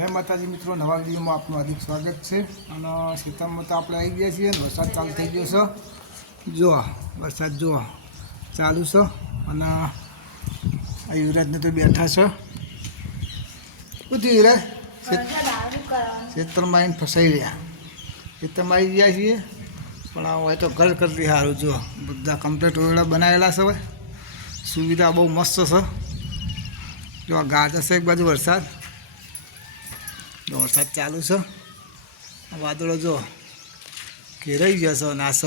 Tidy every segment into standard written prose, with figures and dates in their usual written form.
જય માતાજી મિત્રો, નવા વિડીયોમાં આપનું હાર્દિક સ્વાગત છે. અને સીતામાં તો આપણે આવી ગયા છીએ. વરસાદ ચાલુ થઈ ગયો છે. જુઓ વરસાદ જુઓ ચાલુ છે. અને આ યુવરાજને તો બેઠા છે. શું થયું યુવરાજ? ખેતરમાં આવીને ફસાઈ રહ્યા. ખેતરમાં આવી ગયા છીએ પણ હવે તો ઘર કરતી સારું. જુઓ બધા કમ્પ્લીટ ઓરડા બનાવેલા છે. હવે સુવિધા બહુ મસ્ત છે. જો ગાજર છે એક બાજુ વરસાદ ચાલુ છે. વાદળો જો ઘેરાઈ ગયા છે. નાસ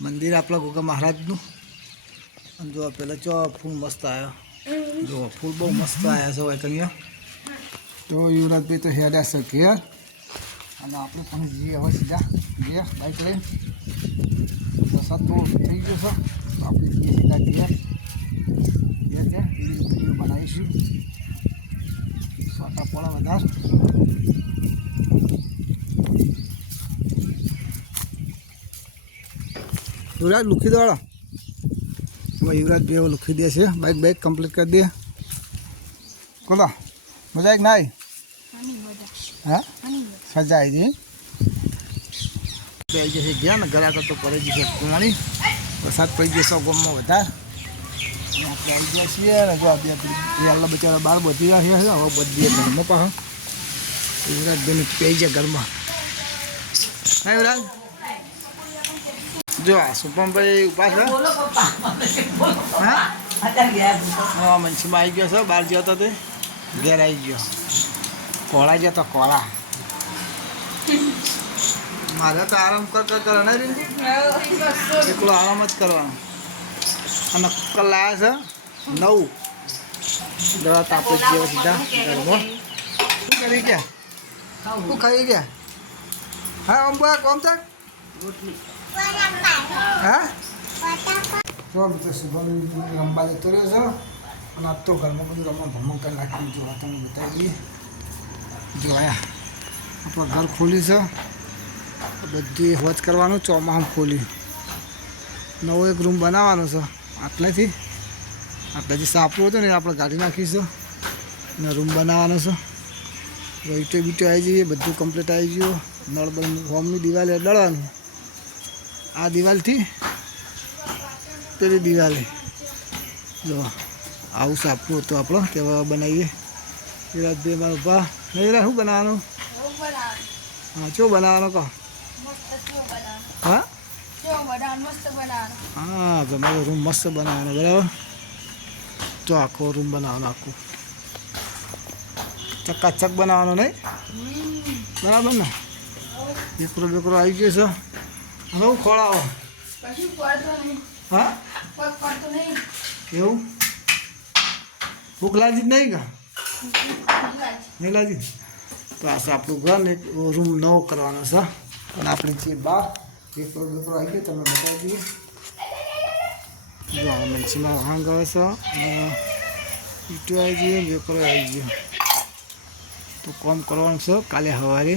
મંદિર આપણા ગોગા મહારાજનું. અને જો પેલા ચો ફૂલ મસ્ત આવ્યો. જો ફૂલ બહુ મસ્ત આવ્યા છે. હોય કંઈ તો યુવરાજભાઈ તો હેડ્યા છે ઘેર. અને આપણે પણ જઈએ હવે સીધા ઘેર બાઇક લઈને. વરસાદ તો થઈ ગયો છે તો આપણે જઈએ સીધા ઘેર. વિડીયો બનાવીશું. સોટા પોળા વધારે યુવરાજ લુખી દો. યુવરાજ બે લુખી દે છે. બાઇક કમ્પ્લીટ કરી દે. બોલો મજા આવી ના આવી? હા સજા આવી જશે. ગયા ને ઘરા તો પડી જશે પાણી. વરસાદ પડી જશે ગામમાં વધારે. આપણે આવી ગયા છીએ ને જો આપણે બચારા બહાર બધી રહ્યા છે. હવે બધી ઘરમાં પાછા યુવરાજભાઈને પી જાય ઘરમાં. હા યુવરાજ જો શુભમભાઈ ઉભા છે. હા મનસીમાં આવી ગયો છે. બહાર ગયો હતો તે ઘેર આવી ગયો. કોળા ગયો તો કોળા. મારે તો આરામ કરો ને એકલો આરામ જ કરવાનો. અને કુકર લાવ્યા છે 9 દવા તાપે જેવા સીધા ઘરમાં. શું કરી ગયા? શું ખાઈ ગયા? હા અંબા કોમ તક હા તો મિત્રો શુભમ રમવા જતો રહ્યો છે. અને આજ તો ઘરમાં બધું રમવા કરી નાખ્યું. જો તમે બતાવી દઈએ. જો આયા આપણું ઘર ખોલ્યું છે. બધી હોજ કરવાનું. ચોમાસું ખોલ્યું. નવો એક રૂમ બનાવવાનો છે. આટલેથી સાપરું હતું ને આપણે કાઢી નાખીશું. અને રૂમ બનાવવાનો છે. ઈટો બીટો આવી જઈએ. બધું કમ્પ્લીટ આવી ગયું. નળ હોમની દિવાલે દળવાનું. આ દિવાલથી પેલી દિવાલે જો આવું સાપરું હતું આપણો. તેવા બનાવીએ. વિરાટભાઈ મારો ભા નહીં રે. શું બનાવવાનું? હા શું બનાવવાનો કહો? હા હા તમારો રૂમ મસ્ત બનાવવાનો. બરાબર જો આખો રૂમ બનાવવાનો. આખું ચકાચક બનાવવાનો નહીં? બરાબર ને? બેકરો આવી ગયો છે. હવે હું ખોળાવો. હા એવું ભૂખ લાગી જ નહીં કા? નહીં લાગી તો આ આપણું ઘર ને રૂમ નવો કરવાનો છે. અને આપણે જે બહાર બેકરો આવી ગયો તમે બતાવી દઈએ. જો મનસીમાં વાહન ગયો છે. અને ઈટો આવી ગયો. બેકરો આવી ગયો. તો કામ કરવાનું છે કાલે સવારે.